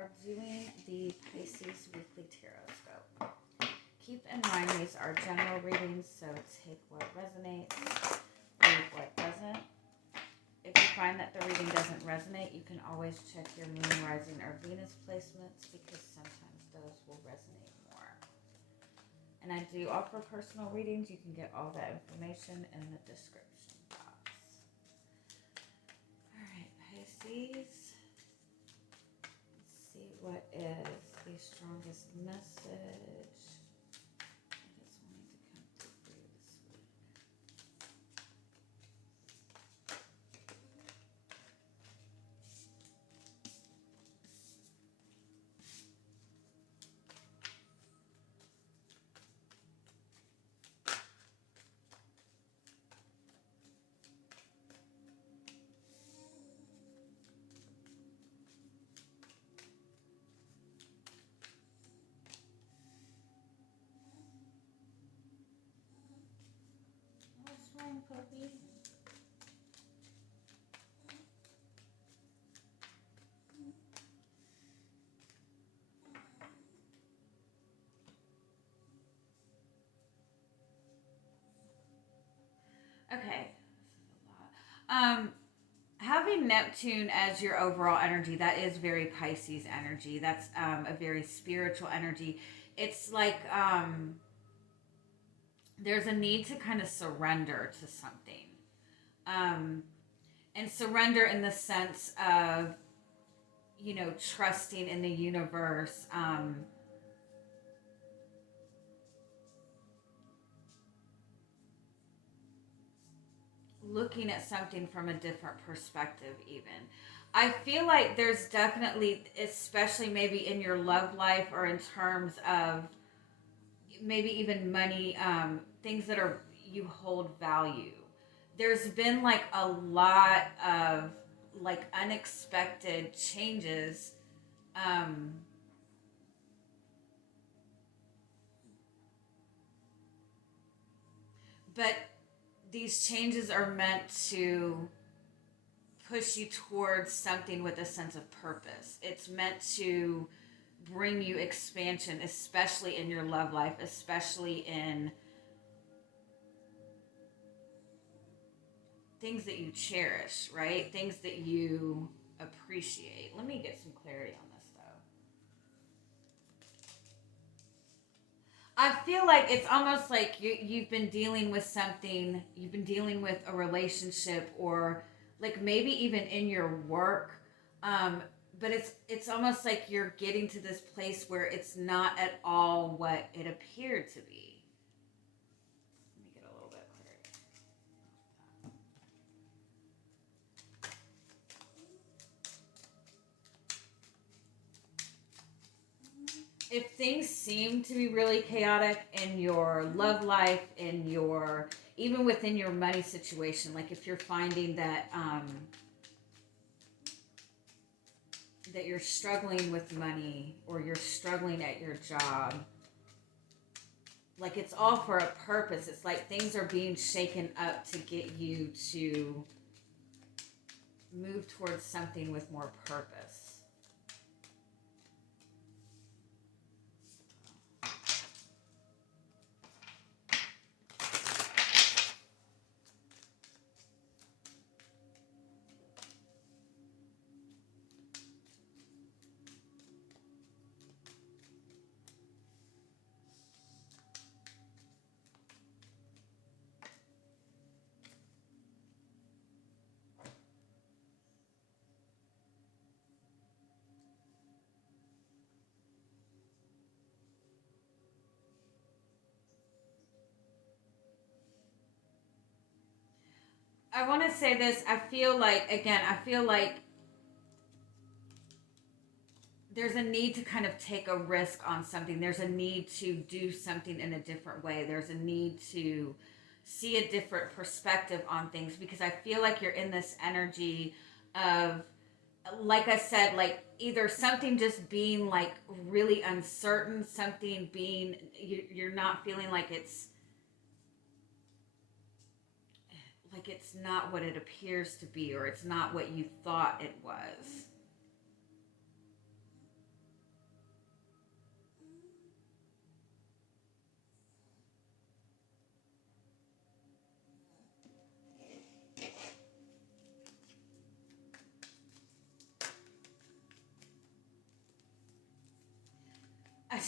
are doing the Pisces Weekly Tarotscope. Keep in mind these are general readings, so take what resonates, leave what doesn't. If you find that the reading doesn't resonate, you can always check your moon, rising, or Venus placements because sometimes those will resonate more. And I do offer personal readings. You can get all that information in the description box. All right, Pisces. Let's see what is the strongest message that is wanting to come through for you this week. What's wrong, puppy? Okay. Having Neptune as your overall energy, that is very Pisces energy. That's a very spiritual energy. It's like there's a need to kind of surrender to something. And surrender in the sense of, you know, trusting in the universe. Looking at something from a different perspective even. I feel like there's definitely, especially maybe in your love life or in terms of maybe even money, things that are you hold value. There's been like a lot of like unexpected changes. But these changes are meant to push you towards something with a sense of purpose. It's meant to bring you expansion, especially in your love life, especially in things that you cherish, right? Things that you appreciate. Let me get some clarity on this though. I feel like it's almost like you've been dealing with something, you've been dealing with a relationship or like maybe even in your work. But it's almost like you're getting to this place where it's not at all what it appeared to be. Let me get a little bit clarity. If things seem to be really chaotic in your love life, in your even within your money situation, like if you're finding that that you're struggling with money or you're struggling at your job, like it's all for a purpose. It's like things are being shaken up to get you to move towards something with more purpose. I want to say this. I feel like there's a need to kind of take a risk on something. There's a need to do something in a different way. There's a need to see a different perspective on things because I feel like you're in this energy of, like I said, like either something just being like really uncertain, something being, you're not feeling like it's not what it appears to be, or it's not what you thought it was.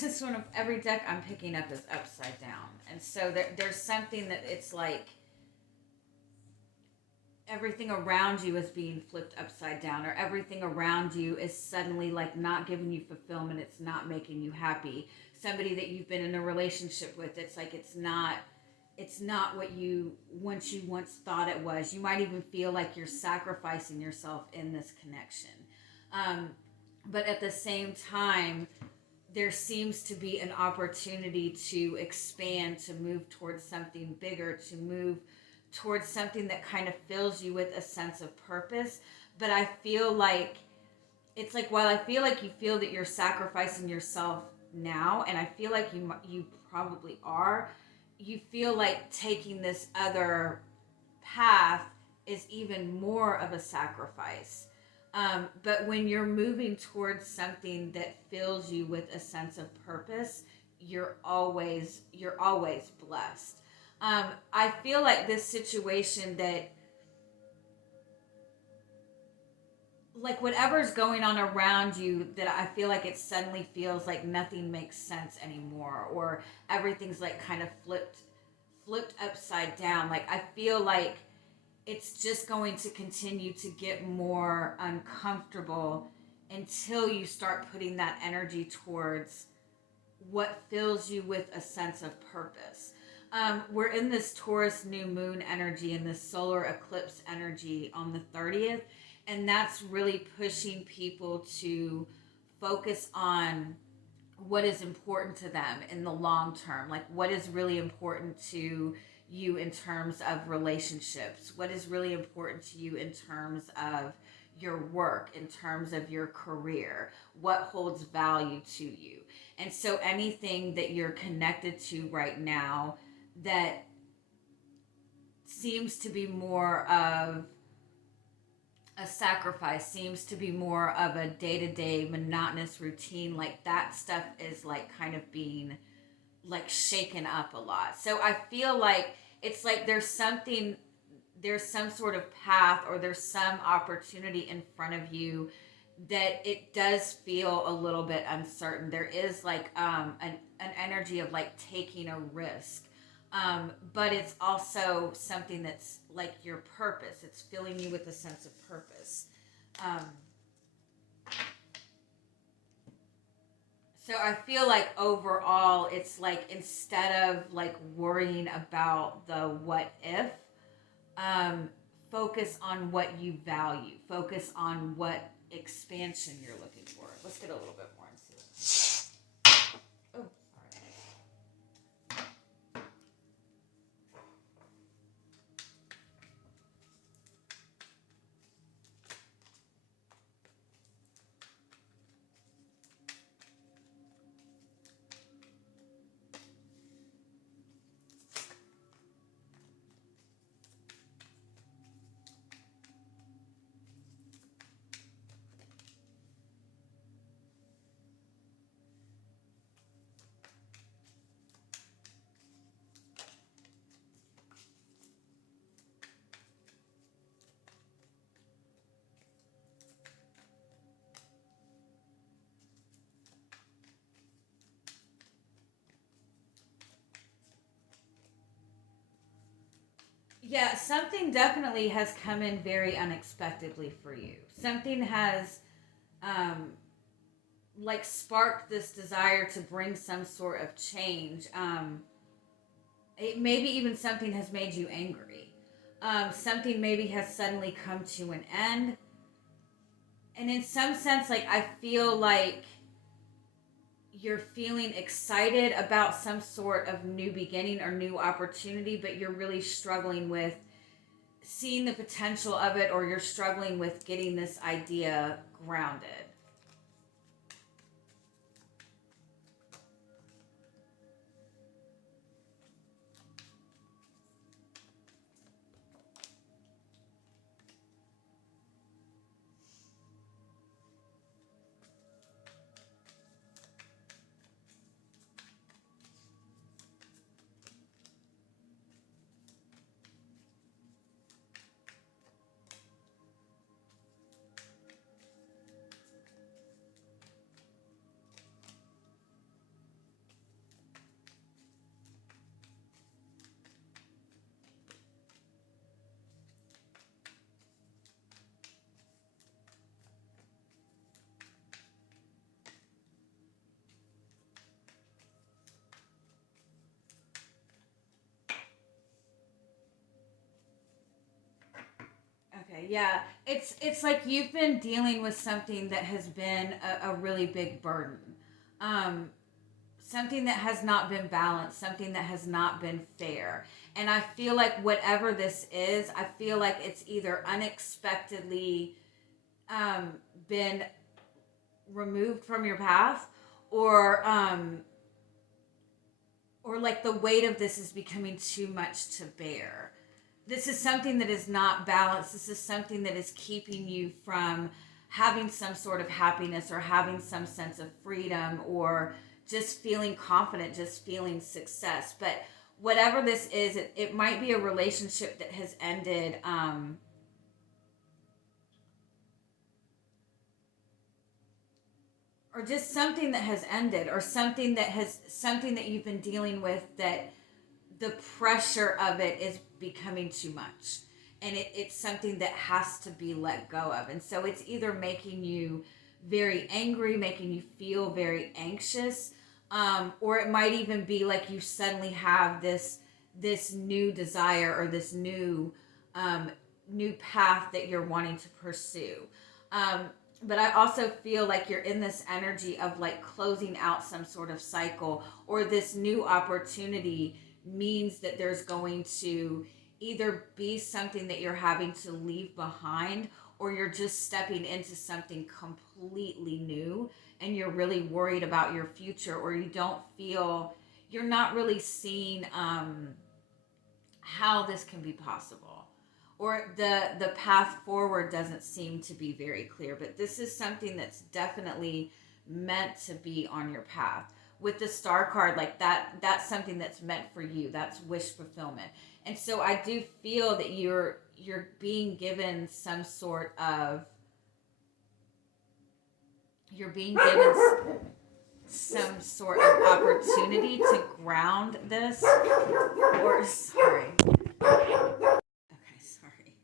just one of every deck I'm picking up is upside down. And so there's something that it's like everything around you is being flipped upside down, or everything around you is suddenly like not giving you fulfillment. It's not making you happy. Somebody that you've been in a relationship with, it's like it's not what you once thought it was. You might even feel like you're sacrificing yourself in this connection. But at the same time, there seems to be an opportunity to expand, to move towards something bigger, to move towards something that kind of fills you with a sense of purpose. But I feel like, it's like, while I feel like you feel that you're sacrificing yourself now, and I feel like you probably are, you feel like taking this other path is even more of a sacrifice. But when you're moving towards something that fills you with a sense of purpose, you're always blessed. I feel like this situation that, like, whatever's going on around you, that I feel like it suddenly feels like nothing makes sense anymore, or everything's like kind of flipped upside down. Like, I feel like it's just going to continue to get more uncomfortable until you start putting that energy towards what fills you with a sense of purpose. We're in this Taurus new moon energy and this solar eclipse energy on the 30th, and that's really pushing people to focus on what is important to them in the long term. Like, what is really important to you in terms of relationships? What is really important to you in terms of your work, in terms of your career? What holds value to you? And so anything that you're connected to right now that seems to be more of a sacrifice, seems to be more of a day-to-day monotonous routine, like that stuff is like kind of being like shaken up a lot. So I feel like it's like there's some sort of path, or there's some opportunity in front of you that it does feel a little bit uncertain. There is like an energy of like taking a risk. But it's also something that's like your purpose. It's filling you with a sense of purpose. So I feel like overall, it's like, instead of like worrying about the what if, focus on what you value. Focus on what expansion you're looking for. Let's get a little bit more into it. Oh, sorry. Yeah, something definitely has come in very unexpectedly for you. Something has like sparked this desire to bring some sort of change. It maybe even something has made you angry. Something maybe has suddenly come to an end. And in some sense, like, I feel like you're feeling excited about some sort of new beginning or new opportunity, but you're really struggling with seeing the potential of it, or you're struggling with getting this idea grounded. Yeah. It's like you've been dealing with something that has been a really big burden. Um, Something that has not been balanced, something that has not been fair. And I feel like whatever this is, I feel like it's either unexpectedly um, been removed from your path, or like the weight of this is becoming too much to bear. This is something that is not balanced. This is something that is keeping you from having some sort of happiness or having some sense of freedom or just feeling confident, just feeling success. But whatever this is, it might be a relationship that has ended. Or just something that has ended, or something that you've been dealing with, that the pressure of it is becoming too much, and it's something that has to be let go of. And so it's either making you very angry, making you feel very anxious, or it might even be like you suddenly have this new desire, or this new path that you're wanting to pursue. But I also feel like you're in this energy of like closing out some sort of cycle, or this new opportunity means that there's going to either be something that you're having to leave behind, or you're just stepping into something completely new, and you're really worried about your future, or you're not really seeing how this can be possible, or the path forward doesn't seem to be very clear. But this is something that's definitely meant to be on your path. With the star card, like that's something that's meant for you. That's wish fulfillment. And so I do feel that you're being given some sort of you're being given some sort of opportunity to ground this. Or sorry. Okay, sorry.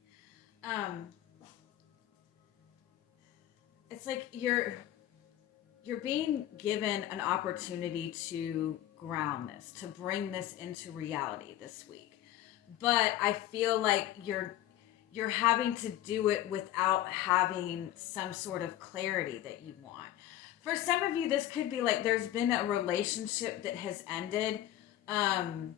It's like you're being given an opportunity to ground this, to bring this into reality this week. But I feel like you're having to do it without having some sort of clarity that you want. For some of you, this could be like there's been a relationship that has ended, and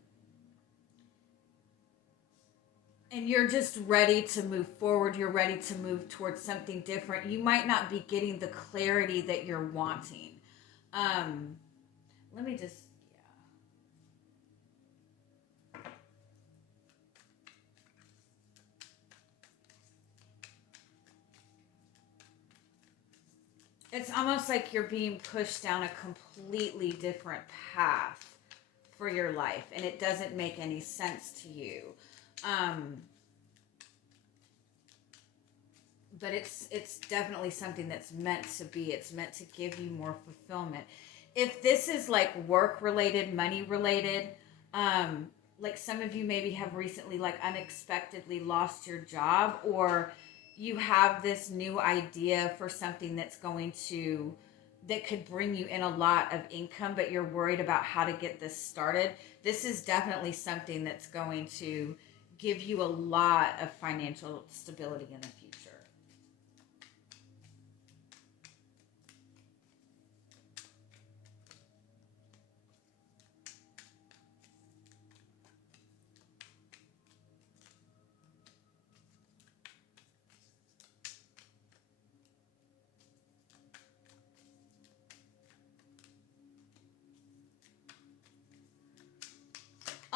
you're just ready to move forward. You're ready to move towards something different. You might not be getting the clarity that you're wanting. Let me just, yeah. It's almost like you're being pushed down a completely different path for your life, and it doesn't make any sense to you. But it's definitely something that's meant to be. It's meant to give you more fulfillment. If this is like work related, money related, like some of you maybe have recently like unexpectedly lost your job, or you have this new idea for something that could bring you in a lot of income, but you're worried about how to get this started. This is definitely something that's going to give you a lot of financial stability in the future.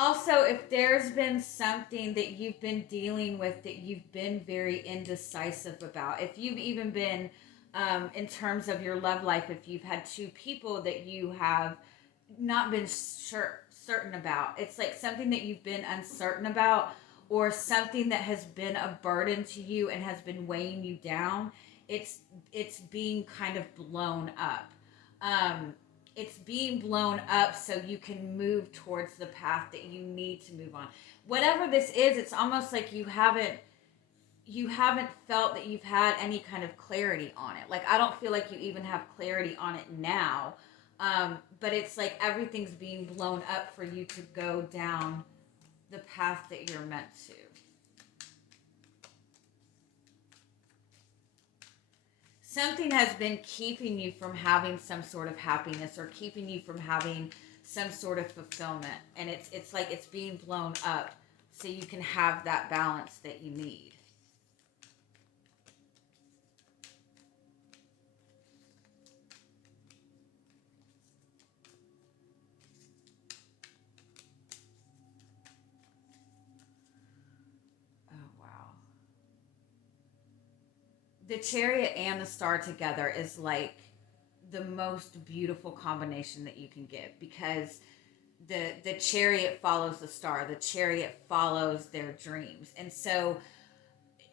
Also, if there's been something that you've been dealing with that you've been very indecisive about, if you've even been, in terms of your love life, if you've had two people that you have not been certain about, it's like something that you've been uncertain about, or something that has been a burden to you and has been weighing you down. It's being kind of blown up. Um, it's being blown up so you can move towards the path that you need to move on. Whatever this is, it's almost like you haven't felt that you've had any kind of clarity on it. Like, I don't feel like you even have clarity on it now. But it's like everything's being blown up for you to go down the path that you're meant to. something has been keeping you from having some sort of happiness or keeping you from having some sort of fulfillment. And it's like it's being blown up so you can have that balance that you need. Oh, wow. The Chariot and the Star together is like the most beautiful combination that you can get, because the Chariot follows the Star. The Chariot follows their dreams. And so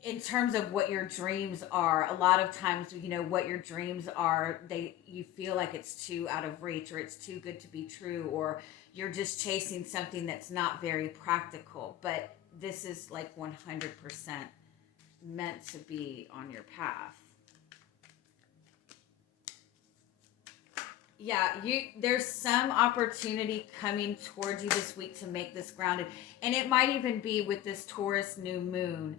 in terms of what your dreams are, a lot of times, you know, what your dreams are, you feel like it's too out of reach, or it's too good to be true, or you're just chasing something that's not very practical. But this is like 100% meant to be on your path. Yeah, there's some opportunity coming towards you this week to make this grounded. And it might even be with this Taurus new moon.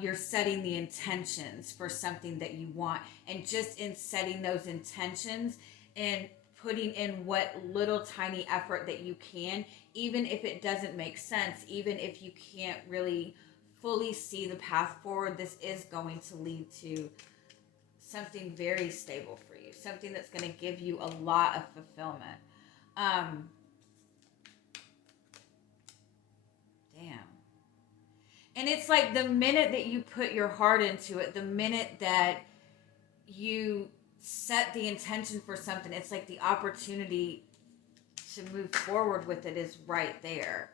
You're setting the intentions for something that you want. And just in setting those intentions and putting in what little tiny effort that you can, even if it doesn't make sense, even if you can't really fully see the path forward, this is going to lead to something very stable for you, something that's going to give you a lot of fulfillment. Damn. And it's like the minute that you put your heart into it, the minute that you set the intention for something, it's like the opportunity to move forward with it is right there.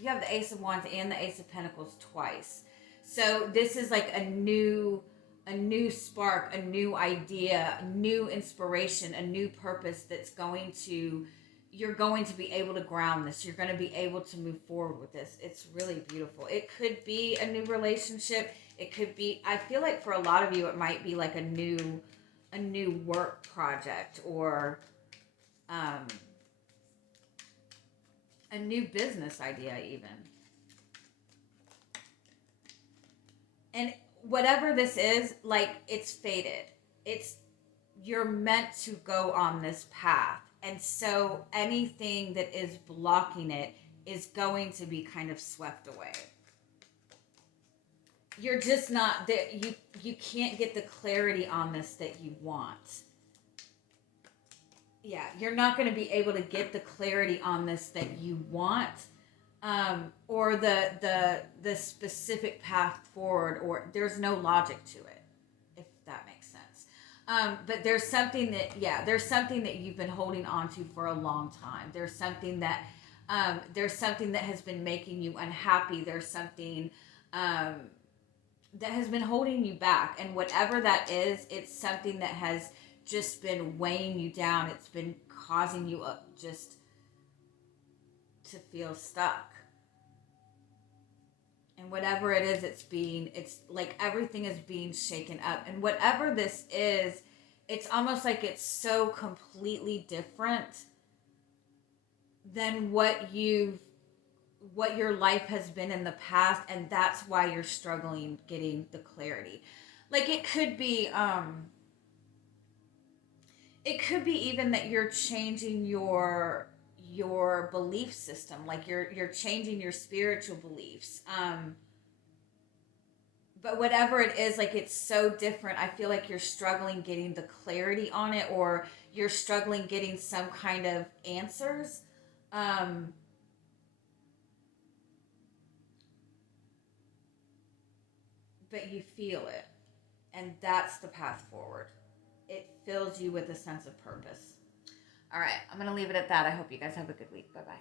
You have the Ace of Wands and the Ace of Pentacles twice. So this is like a new spark, a new idea, a new inspiration, a new purpose that's you're going to be able to ground this. You're going to be able to move forward with this. It's really beautiful. It could be a new relationship. It could be, I feel like for a lot of you, it might be like a new work project, or a new business idea even. And whatever this is, like, it's fated. You're meant to go on this path. And so anything that is blocking it is going to be kind of swept away. You're just not there. You can't get the clarity on this that you want. Yeah, you're not going to be able to get the clarity on this that you want, or the specific path forward, or there's no logic to it, if that makes sense. But there's something that you've been holding on to for a long time. There's something that has been making you unhappy. There's something that has been holding you back, and whatever that is, it's something that has just been weighing you down. It's been causing you just to feel stuck. And whatever it is, it's like everything is being shaken up. And whatever this is, it's almost like it's so completely different than what your life has been in the past, and that's why you're struggling getting the clarity. Like it could be even that you're changing your belief system, like you're changing your spiritual beliefs. But whatever it is, like it's so different. I feel like you're struggling getting the clarity on it, or you're struggling getting some kind of answers. But you feel it, and that's the path forward. It fills you with a sense of purpose. All right, I'm going to leave it at that. I hope you guys have a good week. Bye-bye.